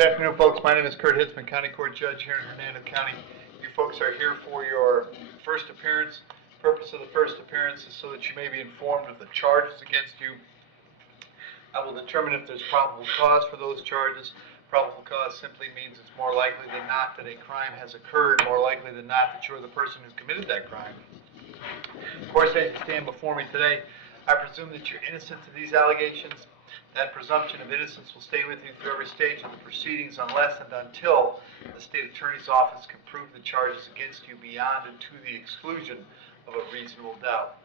Good afternoon, folks. My name is Kurt Hitzemann, County Court Judge here in Hernando County. You folks are here for your first appearance. Purpose of the first appearance is so that you may be informed of the charges against you. I will determine if there's probable cause for those charges. Probable cause simply means it's more likely than not that a crime has occurred, more likely than not that you're the person who committed that crime. Of course, as you stand before me today, I presume that you're innocent of these allegations. That presumption of innocence will stay with you through every stage of the proceedings unless and until the state attorney's office can prove the charges against you beyond and to the exclusion of a reasonable doubt.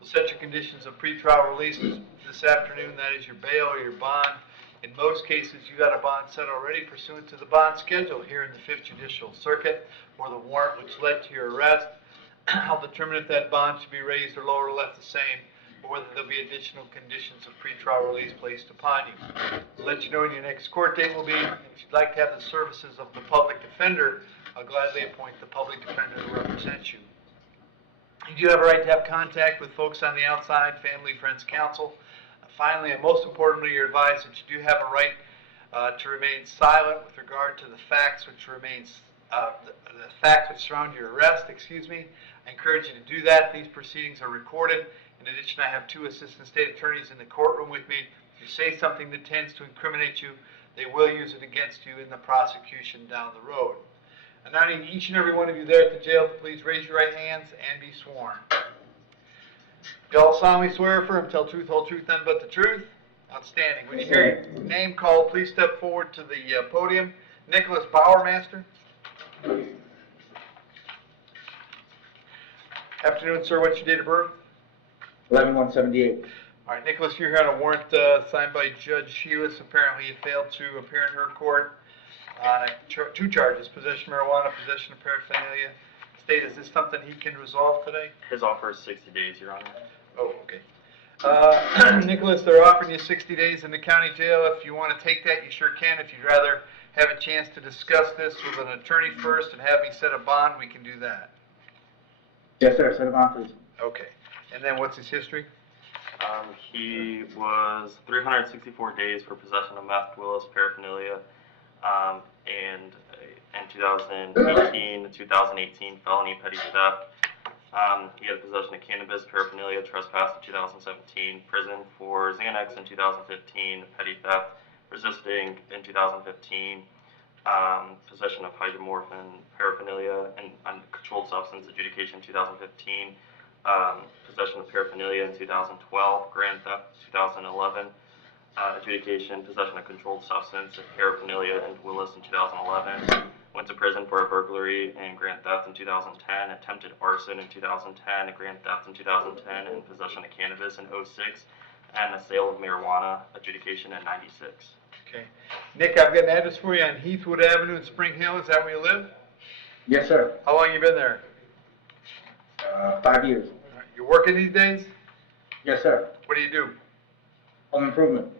We'll set your conditions of pretrial release this afternoon. That is your bail or your bond. In most cases, you got a bond set already pursuant to the bond schedule here in the 5th Judicial Circuit or the warrant which led to your arrest. I'll determine if that bond should be raised or lowered or left the same, or whether there'll be additional conditions of pretrial release placed upon you. We'll let you know when your next court date will be. If you'd like to have the services of the public defender, I'll gladly appoint the public defender to represent you. You do have a right to have contact with folks on the outside, family, friends, counsel. Finally, and most importantly, you're advised that you do have a right to remain silent with regard to the facts which the facts which surround your arrest. I encourage you to do that. These proceedings are recorded. In addition, I have 2 assistant state attorneys in the courtroom with me. If you say something that tends to incriminate you, they will use it against you in the prosecution down the road. And I need each and every one of you there at the jail to please raise your right hands and be sworn. You all solemnly swear affirm, tell truth, whole truth, none but the truth. Outstanding. When you hear your name called, please step forward to the podium. Nicholas Powermaster. Afternoon, sir. What's your date of birth? 11/1/78. All right, Nicholas, you're here on a warrant signed by Judge Sheelis. Apparently, you failed to appear in her court on 2 charges: possession of marijuana, possession of paraphernalia. State, is this something he can resolve today? His offer is 60 days, Your Honor. Oh, okay. Nicholas, they're offering you 60 days in the county jail. If you want to take that, you sure can. If you'd rather have a chance to discuss this with an attorney first and have me set a bond, we can do that. Yes, sir. Set a bond, please. Okay. And then what's his history? He was 364 days for possession of meth, Willis, paraphernalia, and in 2018 to 2018 felony petty theft. He had possession of cannabis, paraphernalia, trespass in 2017, prison for Xanax in 2015, petty theft, resisting in 2015, possession of hydromorphine, paraphernalia, and uncontrolled substance adjudication in 2015. Possession of paraphernalia in 2012, grand theft 2011, adjudication, possession of controlled substance, paraphernalia, and Willis in 2011. Went to prison for a burglary and grand theft in 2010, attempted arson in 2010, grand theft in 2010, and possession of cannabis in 2006, and a sale of marijuana adjudication in 96. Okay. Nick, I've got an address for you on Heathwood Avenue in Spring Hill. Is that where you live? Yes, sir. How long you been there? 5 years. Right. You working these days? Yes, sir. What do you do? Home improvement.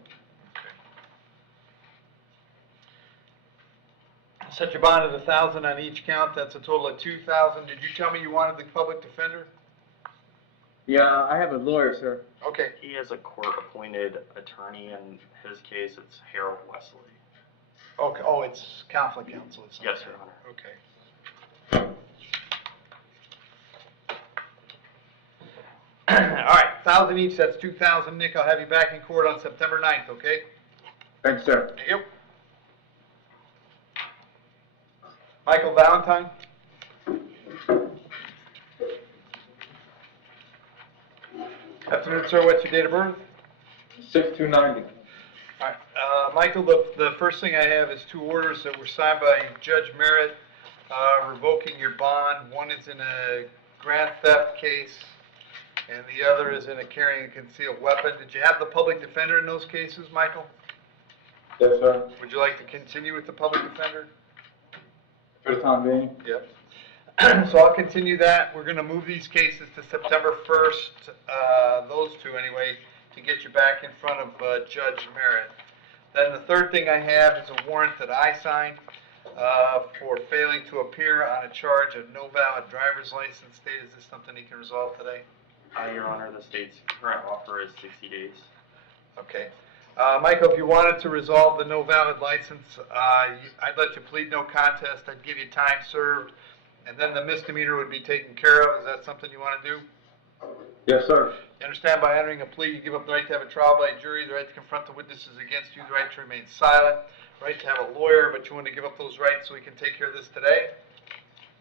Set your bond at $1,000 on each count. That's a total of $2,000. Did you tell me you wanted the public defender? Yeah, I have a lawyer, sir. Okay. He is a court-appointed attorney. In his case, it's Harold Wesley. Okay. Oh, it's conflict counsel. It's yes, Your Honor. Okay. All right, 1,000 each. That's 2,000. Nick, I'll have you back in court on September 9th. Okay. Thanks, sir. Thank you. Michael Valentine. Afternoon, sir. What's your date of birth? 6/2/90. All right, Michael, the first thing I have is 2 orders that were signed by Judge Merritt revoking your bond. One is in a grand theft case, and the other is in a carrying a concealed weapon. Did you have the public defender in those cases, Michael? Yes, sir. Would you like to continue with the public defender? For the time being. Yep. So I'll continue that. We're going to move these cases to September 1st, those 2 anyway, to get you back in front of Judge Merritt. Then the third thing I have is a warrant that I signed for failing to appear on a charge of no valid driver's license. State, is this something he can resolve today? Your Honor, the state's current offer is 60 days. Okay. Michael, if you wanted to resolve the no valid license, I'd let you plead no contest. I'd give you time served, and then the misdemeanor would be taken care of. Is that something you want to do? Yes, sir. You understand by entering a plea, you give up the right to have a trial by jury, the right to confront the witnesses against you, the right to remain silent, the right to have a lawyer, but you want to give up those rights so we can take care of this today?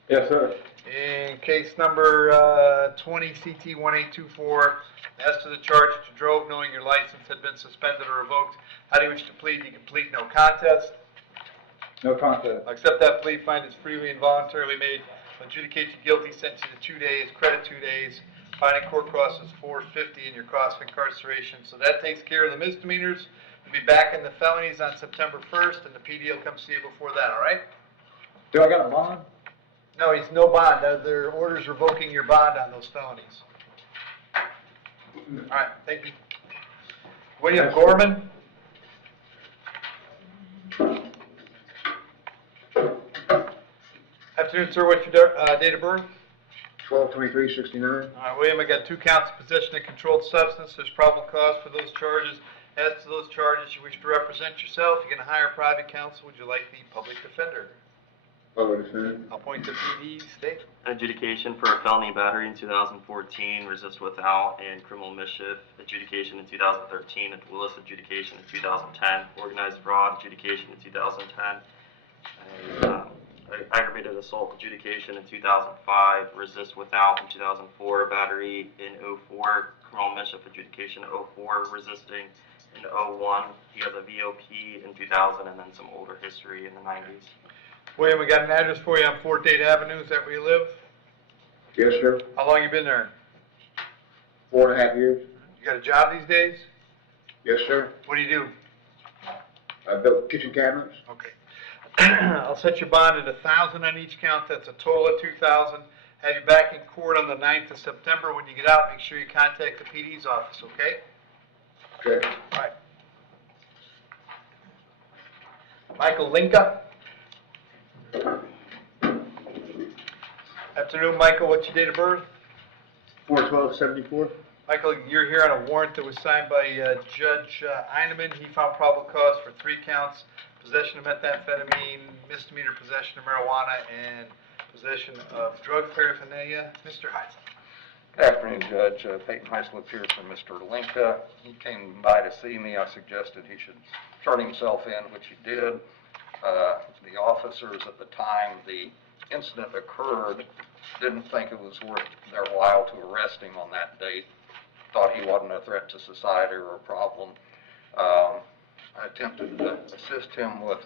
Yes, sir. In case number 20 CT 1824, as to the charge that you drove knowing your license had been suspended or revoked, how do you wish to plead? You can plead no contest. No contest. I'll accept that plea, find it's freely and voluntarily made, adjudicate you guilty, sentence you to 2 days, credit 2 days, finding court costs is $450 and your cost of incarceration. So that takes care of the misdemeanors. We'll be back in the felonies on September 1st, and the PD will come see you before that, all right? Do I got a bond? No, he's no bond. There are orders revoking your bond on those felonies. All right, thank you. William Gorman. Afternoon, sir. What's your date of birth? 12/23/69. All right, William, I got 2 counts of possession of controlled substance. There's probable cause for those charges. As to those charges, you wish to represent yourself. You're going to hire private counsel. Would you like the public defender? I'll point to PD. State. Adjudication for a felony battery in 2014, resist without, and criminal mischief adjudication in 2013, and Willis adjudication in 2010, organized fraud adjudication in 2010, aggravated assault adjudication in 2005, resist without in 2004, battery in 04, criminal mischief adjudication in 04, resisting in 01. He has a VOP in 2000, and then some older history in the 90s. William, we got an address for you on Fort Dade Avenue. Is that where you live? Yes, sir. How long you been there? 4.5 years. You got a job these days? Yes, sir. What do you do? I built kitchen cabinets. Okay. I'll set your bond at $1,000 on each count. That's a total of $2,000. Have you back in court on the 9th of September. When you get out, make sure you contact the PD's office, okay? Okay. All right. Michael Linka. Afternoon, Michael. What's your date of birth? 4/12/74. Michael, you're here on a warrant that was signed by Judge Eineman. He found probable cause for 3 counts: possession of methamphetamine, misdemeanor possession of marijuana, and possession of drug paraphernalia. Mr. Heisler. Good afternoon, Judge. Peyton Heislip here for Mr. Linka. He came by to see me. I suggested he should turn himself in, which he did. The officers at the time the incident occurred didn't think it was worth their while to arrest him on that date. Thought he wasn't a threat to society or a problem. I attempted to assist him with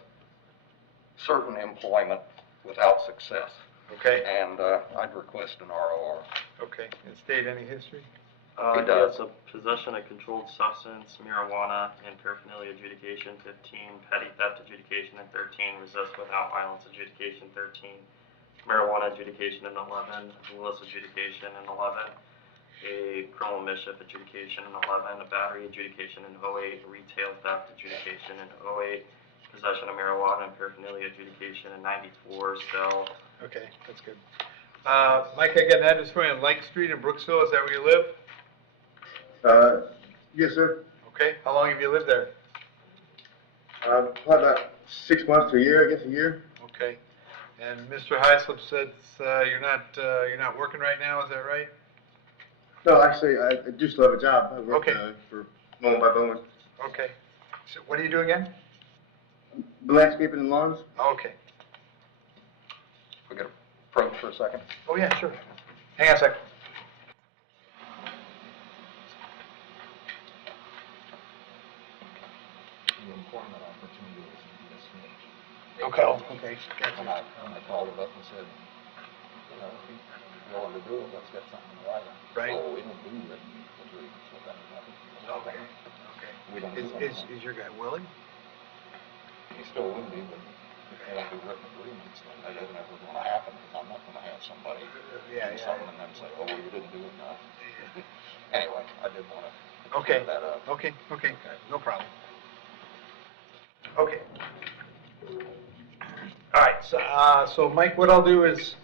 certain employment without success. Okay. And I'd request an ROR. Okay. And state any history? He does. has a possession of controlled substance, marijuana, and paraphernalia adjudication 15, petty theft adjudication in 13, resist without violence adjudication 13, marijuana adjudication in 11, Willis adjudication in 11, a criminal mischief adjudication in 11, a battery adjudication in 08, retail theft adjudication in 08, possession of marijuana and paraphernalia adjudication in 94, so. Okay, that's good. Mike, I got an address for you on Lake Street in Brooksville. Is that where you live? Yes, sir. Okay. How long have you lived there? Probably about 6 months to a year, I guess a year. Okay. And Mr. Heislip said you're not working right now. Is that right? No, actually, I do still have a job. I work Okay. for Moment by Moment. Okay. So what do you do again? Landscaping and lawns. Okay. We get approach for a second. Oh yeah, sure. Hang on a second. The employment opportunity was this niche. Okay. Okay. When I called him up and said, you know, if you're willing to do it, let's get something in writing. Right. Oh, we don't do written agreements with anybody. Okay. Okay. We don't do anything. Is your guy willing? He still would be, but they don't do written agreements, and that isn't ever going to happen, because I'm not going to have somebody Yeah, do yeah. something and then say, oh, well, you didn't do enough. Anyway, I did want to Okay. clear that up. Okay. Okay. No problem. Okay. All right. So Mike, what I'll do is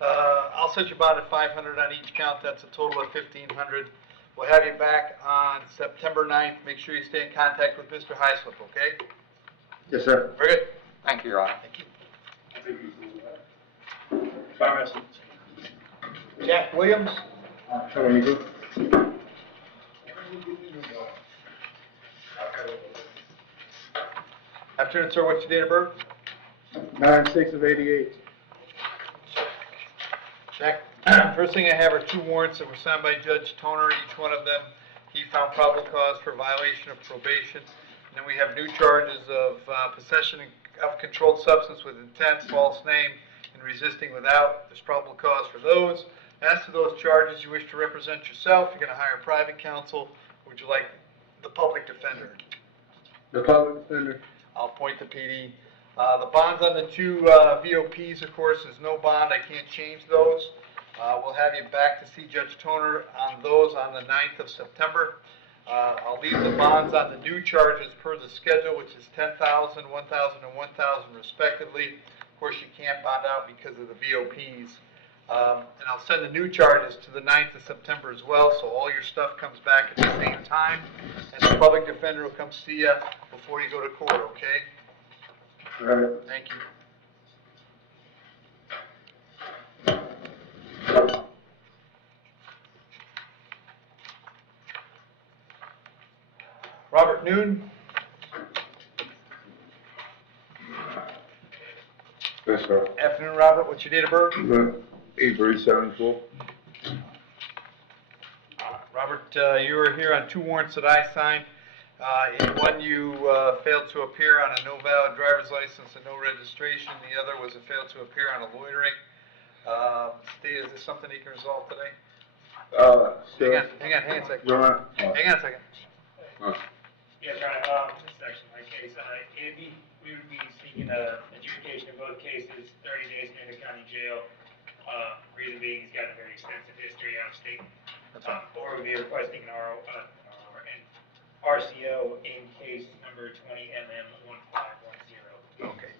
I'll set your bond at $500 on each count. That's a total of $1,500. We'll have you back on September 9th. Make sure you stay in contact with Mr. Heislip, okay? Yes, sir. Very good. Thank you, Your Honor. Thank you. Jack Williams? Hello, Nico. Afternoon, sir. What's your date of birth? 9/6/88. Jack, first thing I have are 2 warrants that were signed by Judge Toner. Each one of them, he found probable cause for violation of probation. And then we have new charges of possession of controlled substance with intent, false name, and resisting without. There's probable cause for those. As to those charges, you wish to represent yourself, you're going to hire private counsel. Would you like the public defender? The public defender. I'll appoint the PD. The bonds on the 2 VOPs, of course, is no bond. I can't change those. We'll have you back to see Judge Toner on those on the 9th of September. I'll leave the bonds on the new charges per the schedule, which is $10,000, $1,000, and $1,000 respectively. Of course, you can't bond out because of the VOPs. And I'll send the new charges to the 9th of September as well, so all your stuff comes back at the same time. And the public defender will come see you before you go to court, okay? All right. Thank you. Robert Noon? Yes, sir. Afternoon, Robert. What's your date of birth? 8/3/74. Robert, you were here on 2 warrants that I signed. In one, you failed to appear on a no valid driver's license and no registration. The other was a failed to appear on a loitering. State, is this something you can resolve today? Hang on a second. Your Honor. Hang on a second. Yes, Your Honor, this is actually my case. We would be seeking adjudication of both cases, 30 days in the county jail. Reason being, he's got a very extensive history out of state. Or we'd be requesting an RCO in case number 20MM1510. Okay.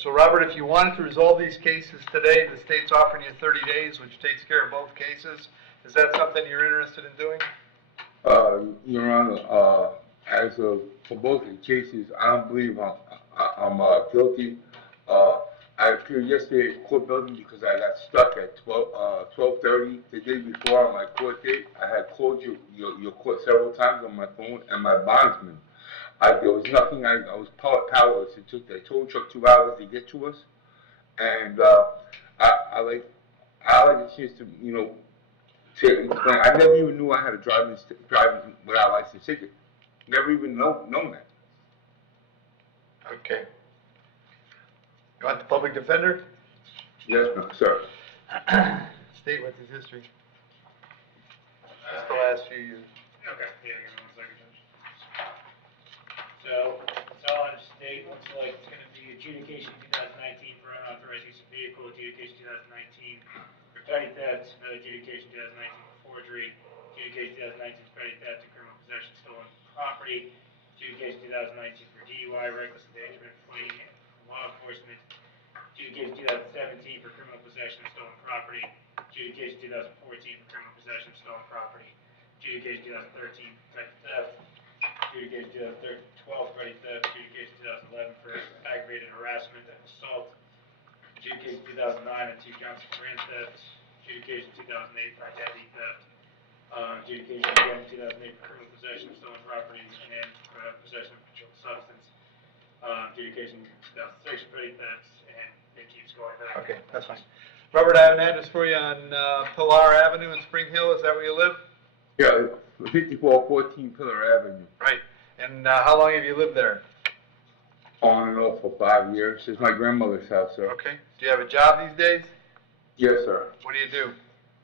So Robert, if you wanted to resolve these cases today, the state's offering you 30 days, which takes care of both cases. Is that something you're interested in doing? Your Honor, as of, for both of the cases, I don't believe I'm guilty. I appeared yesterday at the court building because I got stuck at 12:30 the day before on my court date. I had called your court several times on my phone, and my bondsman. There was nothing. I was powerless. They told truck 2 hours to get to us, and I like a chance to to explain. I never even knew I had a driving without license ticket. Never even known that. Okay. You want the public defender? Yes, no, sir. State what's his history. Just the last few years. Okay, yeah, give me 1 second, Judge. So, it's all on state, looks like it's gonna be adjudication 2019 for unauthorized use of vehicle, adjudication 2019 for petty theft, adjudication 2019 for forgery, adjudication 2019 for petty theft and criminal possession of stolen property, adjudication 2019 for DUI, reckless endangerment, fleeing law enforcement, adjudication 2017 for criminal possession of stolen property, adjudication 2014 for criminal possession of stolen property, adjudication 2013 for petty theft, adjudication 2012 for petty theft, adjudication 2011 for aggravated harassment and assault, adjudication 2009 and 2 counts of grand theft, adjudication 2008 for identity theft, adjudication again 2008 for criminal possession of stolen property and possession of controlled substance, adjudication 2006 for petty thefts, and it keeps going back. Okay, that's fine. Robert, I have an address for you on Pilar Avenue in Spring Hill. Is that where you live? Yeah, 5414 Pillar Avenue. Right. And how long have you lived there? On and off for 5 years. It's my grandmother's house, sir. Okay. Do you have a job these days? Yes, sir. What do you do?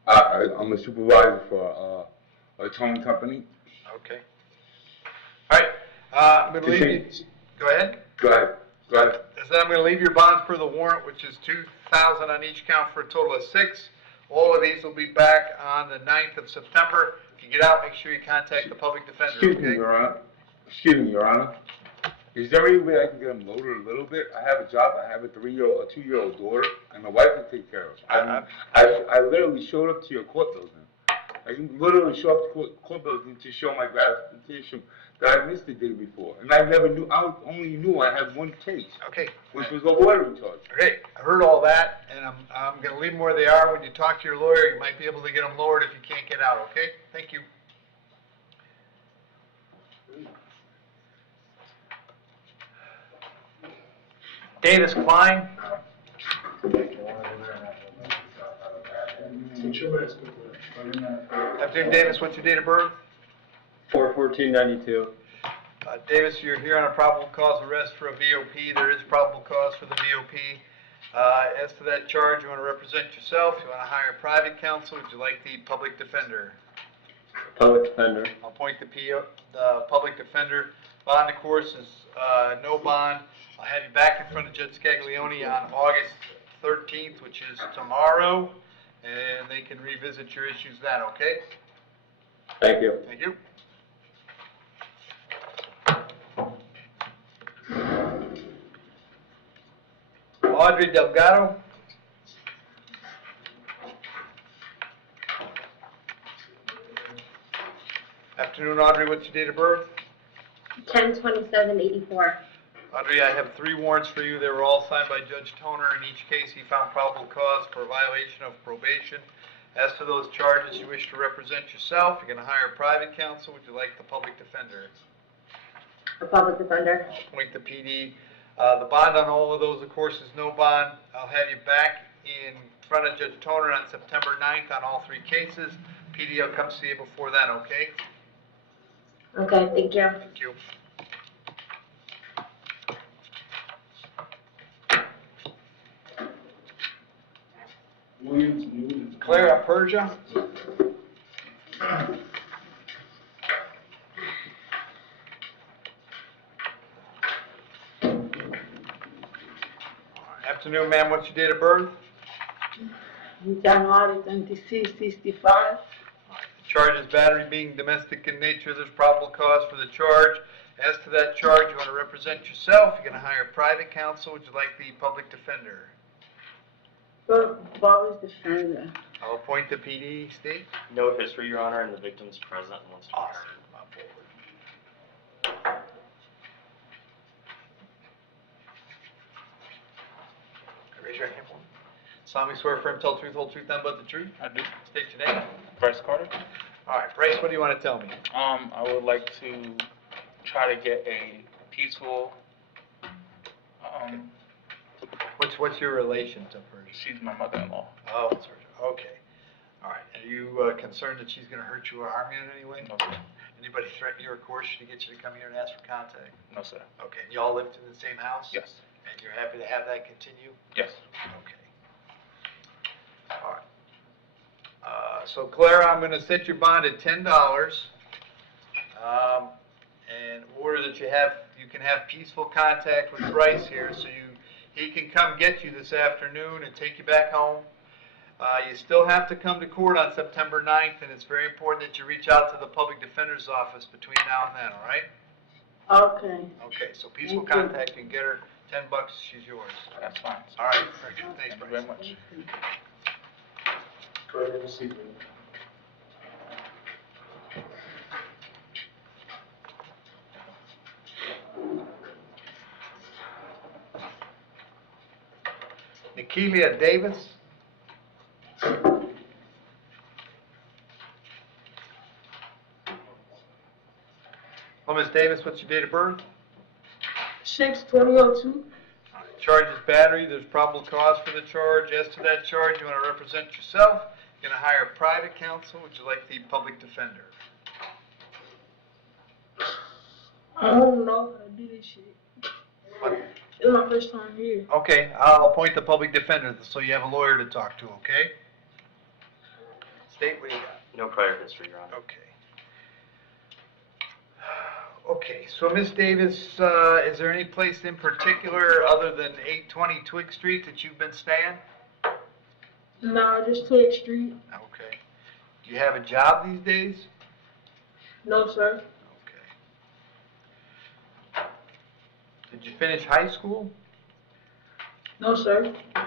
I'm a supervisor for a towing company. Okay. All right. I'm going to leave you. Go ahead. Go ahead. So I'm going to leave your bonds per the warrant, which is $2,000 on each count for a total of 6. All of these will be back on the 9th of September. If you get out, make sure you contact the public defender. Excuse me, Okay? Your Honor. Excuse me, Your Honor. Is there any way I can get them loaded a little bit? I have a job. I have a 2-year-old daughter, and my wife can take care of. I literally showed up to your court building. I can literally show up to court building to show my gratification that I missed the day before. And I never knew, I only knew I had one case, Okay. which was a loitering charge. Okay, I heard all that, and I'm gonna leave them where they are. When you talk to your lawyer, you might be able to get them lowered if you can't get out, okay? Thank you. Davis Klein. Afternoon, Davis, what's your date of birth? 4/14/92. Davis, you're here on a probable cause arrest for a VOP. There is probable cause for the VOP. As to that charge, you want to represent yourself, you want to hire private counsel, would you like the public defender? Public defender. I'll appoint the public defender. Bond, of course, is no bond. I'll have you back in front of Judge Scaglione on August 13th, which is tomorrow, and they can revisit your issues then, okay? Thank you. Thank you. Audrey Delgado. Afternoon, Audrey. What's your date of birth? 10/27/84. Audrey, I have 3 warrants for you. They were all signed by Judge Toner. In each case, he found probable cause for violation of probation. As to those charges, you wish to represent yourself. You're going to hire private counsel. Would you like the public defender? A public defender. I'll appoint the PD. The bond on all of those, of course, is no bond. I'll have you back in front of Judge Toner on September 9th on all 3 cases. PD will come see you before then, okay? Okay, thank you. Thank you. Clara Persia. Afternoon, ma'am. What's your date of birth? January 26, 65. Charge is battery being domestic in nature. There's probable cause for the charge. As to that charge, you want to represent yourself. You're going to hire private counsel. Would you like the public defender? Boris defender. I'll appoint the PD. State. No history, Your Honor, and the victim's present and wants to be Awesome. heard. Come on forward. Raise your hand for me. Solemnly swear firm, tell the truth, whole truth, nothing but the truth. I do. State your name. Bryce Carter. All right, Bryce, what do you want to tell me? I would like to try to get a peaceful, What's your relation to her? she's my mother-in-law. Oh, it's her. Okay. All right. Are you concerned that she's going to hurt you or harm you in any way? No, sir. Anybody threaten you or coerce you to get you to come here and ask for contact? No, sir. Okay. And you all lived in the same house? Yes. And you're happy to have that continue? Yes. Okay. All right. So Clara, I'm going to set your bond at $10, in order that you can have peaceful contact with Bryce here, so he can come get you this afternoon and take you back home. You still have to come to court on September 9th, and it's very important that you reach out to the public defender's office between now and then, all right? Okay. Okay, so peaceful Thank you. contact, you can get her $10, she's yours. That's fine. All right, very good. Thanks, Thank you Bryce. very much. Nikelia Davis. Well, Ms. Davis, what's your date of birth? 6/20/02. Charge is battery. There's probable cause for the charge. As to that charge, you want to represent yourself. You're going to hire private counsel. Would you like the public defender? I don't know how to do this shit. What? It's my first time here. Okay, I'll appoint the public defender so you have a lawyer to talk to, okay? State what you got. No prior history, Your Honor. Okay. Okay, so Ms. Davis, is there any place in particular other than 820 Twig Street that you've been staying? Nah, just Twig Street. Okay. Do you have a job these days? No, sir. Okay. Did you finish high school? No, sir. Okay.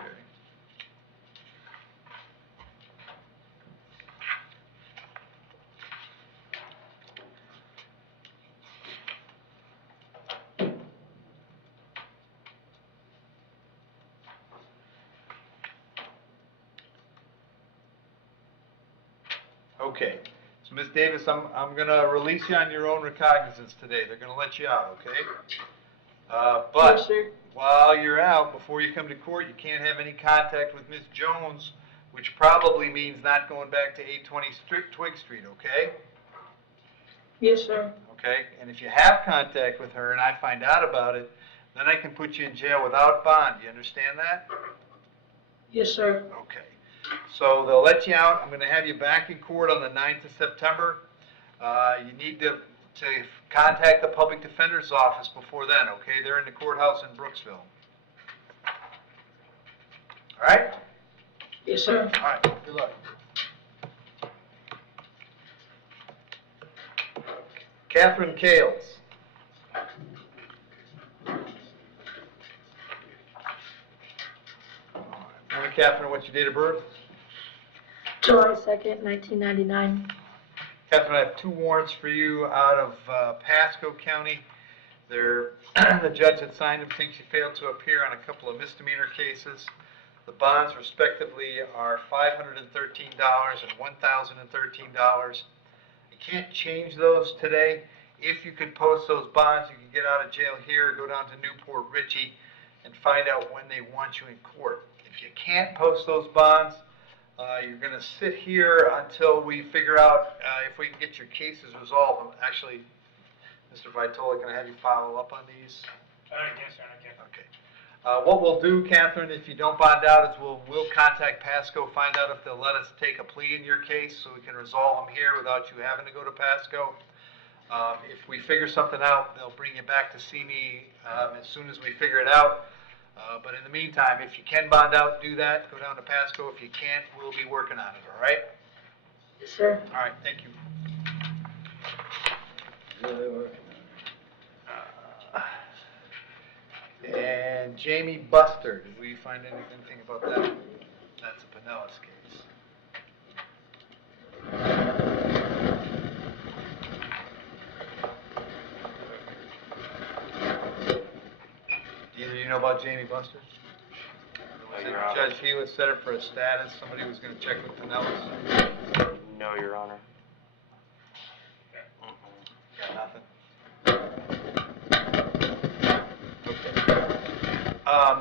Okay. So Ms. Davis, I'm gonna release you on your own recognizance today. They're gonna let you out, okay? Yes, But sir. while you're out, before you come to court, you can't have any contact with Ms. Jones, which probably means not going back to 820 Twig Street, okay? Yes, sir. Okay, and if you have contact with her and I find out about it, then I can put you in jail without bond. You understand that? Yes, sir. Okay. So they'll let you out. I'm going to have you back in court on the 9th of September. You need to contact the public defender's office before then, okay? They're in the courthouse in Brooksville. All right? Yes, sir. All right, good luck. Catherine Kales. Morning, Catherine, what's your date of birth? July 2nd, 1999. Catherine, I have 2 warrants for you out of Pasco County. The judge that signed them thinks you failed to appear on a couple of misdemeanor cases. The bonds respectively are $513 and $1,013. You can't change those today. If you could post those bonds, you can get out of jail here, go down to Newport Richey, and find out when they want you in court. If you can't post those bonds, you're going to sit here until we figure out if we can get your cases resolved. Actually, Mr. Vitola, can I have you follow up on these? Yes, sir, I can. Okay. What we'll do, Catherine, if you don't bond out, is we'll contact Pasco, find out if they'll let us take a plea in your case so we can resolve them here without you having to go to Pasco. If we figure something out, they'll bring you back to see me as soon as we figure it out. But in the meantime, if you can bond out, do that. Go down to Pasco. If you can't, we'll be working on it, all right? Yes, sir. All right, thank you. And Jamie Buster, did we find anything about that? That's a Pinellas case. Either you know about Jamie Buster? Was it Your Honor. Judge Hewitt set up for a status? Somebody was going to check with Pinellas? No, Your Honor. Got nothing.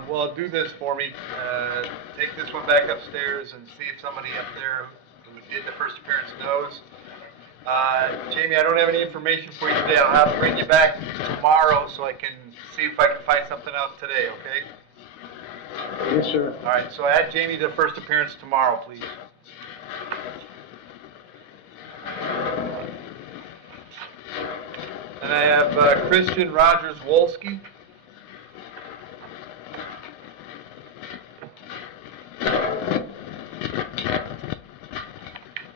Well, do this for me. Take this one back upstairs and see if somebody up there who did the first appearance knows. Jamie, I don't have any information for you today. I'll have to bring you back tomorrow so I can see if I can find something out today, okay? Yes, sir. All right, so add Jamie to the first appearance tomorrow, please. And I have Christian Rogers Wolsky.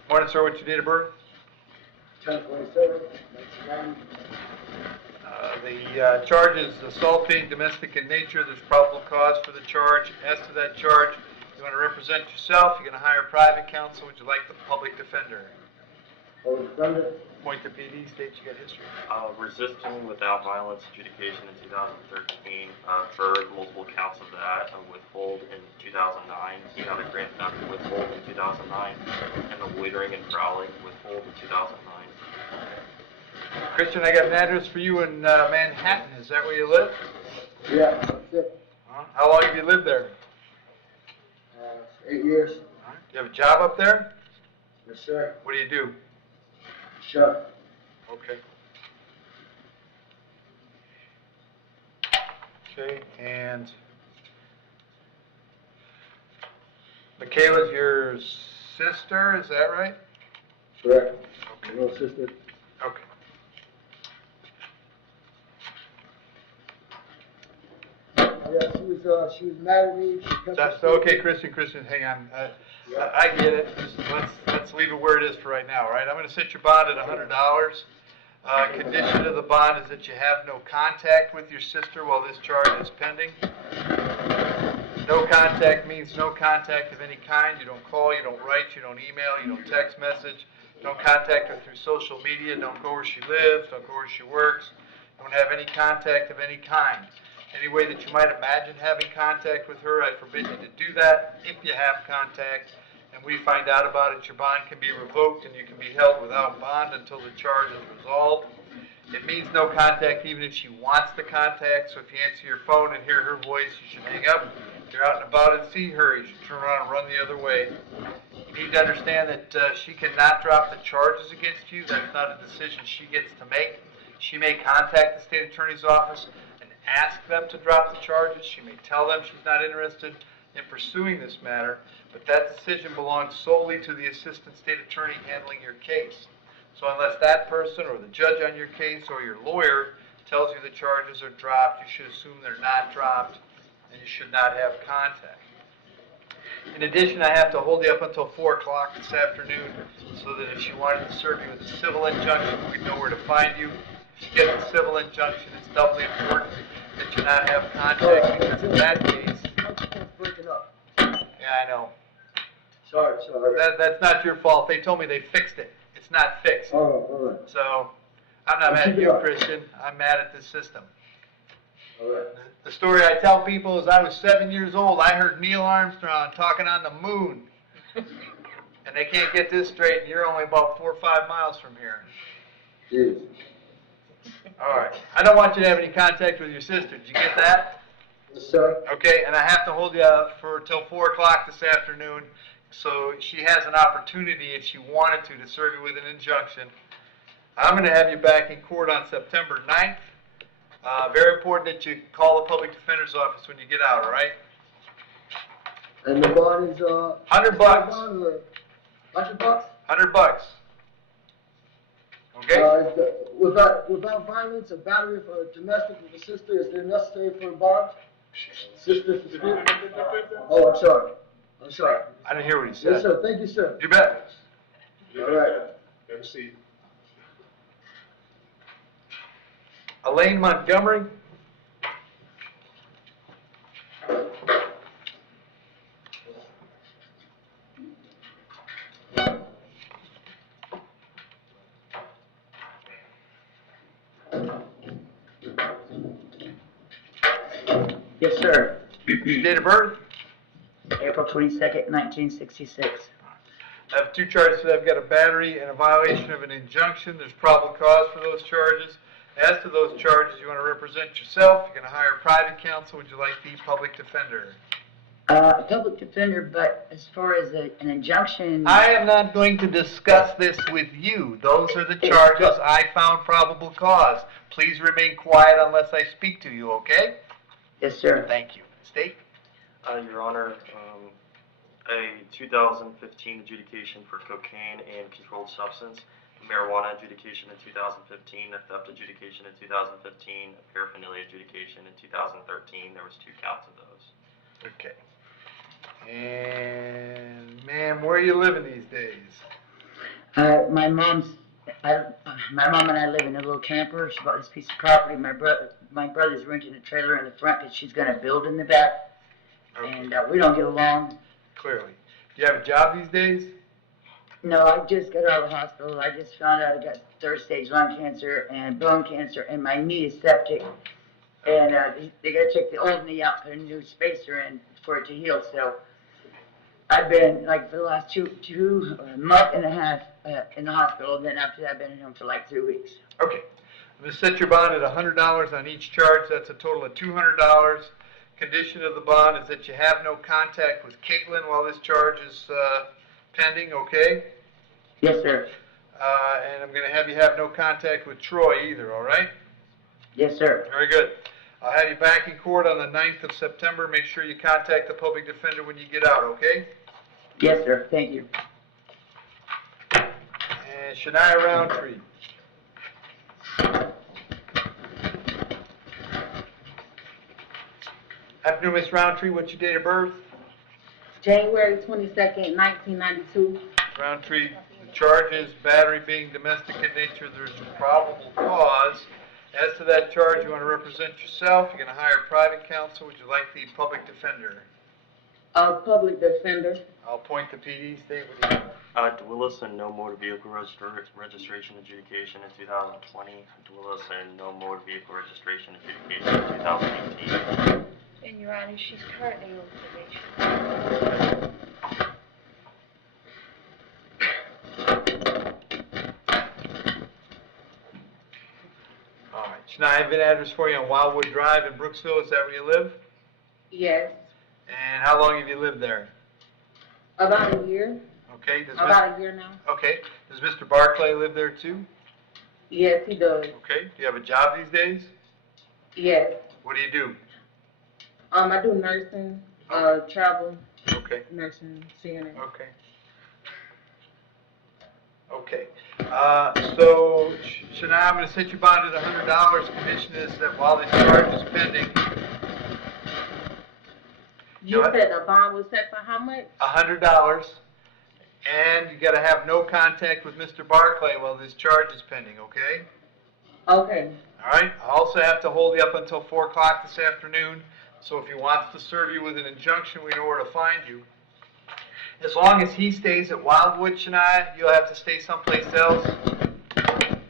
Morning, sir. What's your date of birth? 10/27/1990. The charge is assaulting domestic in nature. There's probable cause for the charge. As to that charge, you want to represent yourself. You're going to hire private counsel. Would you like the public defender? Public defender. Point to PD, state you got history. Resisting without violence adjudication in 2013, for multiple counts of that, withhold in 2009. He had a grant theft withhold in 2009, and the loitering and prowling withhold in 2009. Christian, I got an address for you in Manhattan. Is that where you live? Yeah, that's it. How long have you lived there? 8 years. Do you have a job up there? Yes, sir. What do you do? Sure. Okay. Okay, and Michaela's your sister, is that right? Correct. Okay. Little sister. Okay. Yeah, she was mad at me. She kept That's okay, Christian, hang on. I get it. Let's leave it where it is for right now, all right? I'm going to set your bond at $100. Condition of the bond is that you have no contact with your sister while this charge is pending. No contact means no contact of any kind. You don't call, you don't write, you don't email, you don't text message. Don't contact her through social media. Don't go where she lives. Don't go where she works. Don't have any contact of any kind. Any way that you might imagine having contact with her, I forbid you to do that. If you have contact, and we find out about it, your bond can be revoked and you can be held without bond until the charge is resolved. It means no contact even if she wants the contact, so if you answer your phone and hear her voice, you should hang up. If you're out and about and see her, you should turn around and run the other way. You need to understand that she cannot drop the charges against you. That's not a decision she gets to make. She may contact the state attorney's office and ask them to drop the charges. She may tell them she's not interested in pursuing this matter, but that decision belongs solely to the assistant state attorney handling your case. So unless that person or the judge on your case or your lawyer tells you the charges are dropped, you should assume they're not dropped and you should not have contact. In addition, I have to hold you up until 4 o'clock this afternoon so that if she wanted to serve you with a civil injunction, we'd know where to find you. If you get the civil injunction, it's doubly important that you not have contact, because in that case... Breaking up. Yeah, I know. Sorry. That's not your fault. They told me they fixed it. It's not fixed. All right. So, I'm not mad at you, Christian. I'm mad at the system. All right. The story I tell people is I was 7 years old. I heard Neil Armstrong talking on the moon. And they can't get this straight, and you're only about 4 or 5 miles from here. Jeez. All right. I don't want you to have any contact with your sister. Did you get that? Yes, sir. Okay, and I have to hold you up for till 4 o'clock this afternoon, so she has an opportunity, if she wanted to serve you with an injunction. I'm going to have you back in court on September 9th. Very important that you call the public defender's office when you get out, all right? And the bond is, $100. $100? $100. Okay? Without violence, a battery for a domestic with a sister, is there necessary for a bond? Sister dispute? Oh, I'm sorry. I didn't hear what he said. Yes, sir. Thank you, sir. You bet. All right. Have a seat. Elaine Montgomery. Yes, sir. Date of birth? April 22nd, 1966. I have 2 charges today. I've got a battery and a violation of an injunction. There's probable cause for those charges. As to those charges, you want to represent yourself. You're going to hire private counsel. Would you like the public defender? Public defender, but as far as an injunction... I am not going to discuss this with you. Those are the charges. I found probable cause. Please remain quiet unless I speak to you, okay? Yes, sir. Thank you. State? Your Honor, a 2015 adjudication for cocaine and controlled substance, marijuana adjudication in 2015, a theft adjudication in 2015, a paraphernalia adjudication in 2013. There was 2 counts of those. Okay. And, ma'am, where are you living these days? My mom and I live in a little camper. She bought this piece of property. My brother's renting a trailer in the front because she's going to build in the back. Okay. And we don't get along. Clearly. Do you have a job these days? No, I just got out of the hospital. I just found out I got 3rd-stage lung cancer and bone cancer, and my knee is septic. And they got to check the old knee out, put a new spacer in for it to heal. So I've been, like, for the last a month and a half in the hospital. Then after that, I've been at home for like 3 weeks. Okay. I'm going to set your bond at $100 on each charge. That's a total of $200. Condition of the bond is that you have no contact with Caitlin while this charge is pending, okay? Yes, sir. And I'm going to have you have no contact with Troy either, all right? Yes, sir. Very good. I'll have you back in court on the 9th of September. Make sure you contact the public defender when you get out, okay? Yes, sir. Thank you. And Shania Roundtree. Afternoon, Miss Roundtree. What's your date of birth? January 22nd, 1992. Roundtree, the charges, battery being domestic in nature, there's a probable cause. As to that charge, you want to represent yourself. You're going to hire private counsel. Would you like the public defender? Public defender. I'll appoint the PD. State with you. Willis and no motor vehicle registration adjudication in 2020. Willis and no motor vehicle registration adjudication in 2018. And Your Honor, she's currently on probation. Shania, I have an address for you on Wildwood Drive in Brooksville, is that where you live? Yes. And how long have you lived there? About a year. Okay, does About a year now. okay, does Mr. Barclay live there too? Yes, he does. Okay, do you have a job these days? Yes. What do you do? I do nursing, travel, Okay, nursing, CNA. okay. Okay, so Shania, I'm gonna set you bond at $100. Condition is that while this charge is pending, You Go ahead. said the bond was set for how much? $100, and you gotta have no contact with Mr. Barclay while this charge is pending, okay? Okay. All right, I also have to hold you up until 4 o'clock this afternoon, so if he wants to serve you with an injunction, we know where to find you. As long as he stays at Wildwood, Shania, you'll have to stay someplace else,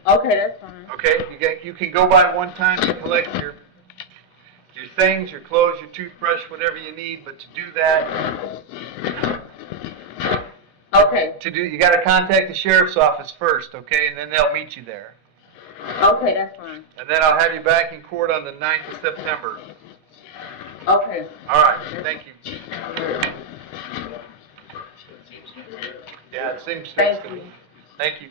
Okay, that's fine. okay? You can go by one time to collect your things, your clothes, your toothbrush, whatever you need, but to do that, Okay. you gotta contact the sheriff's office first, okay, and then they'll meet you there. Okay, that's fine. And then I'll have you back in court on the 9th of September. Okay. All right, thank you. Yeah, it seems. Thank you. Thank you.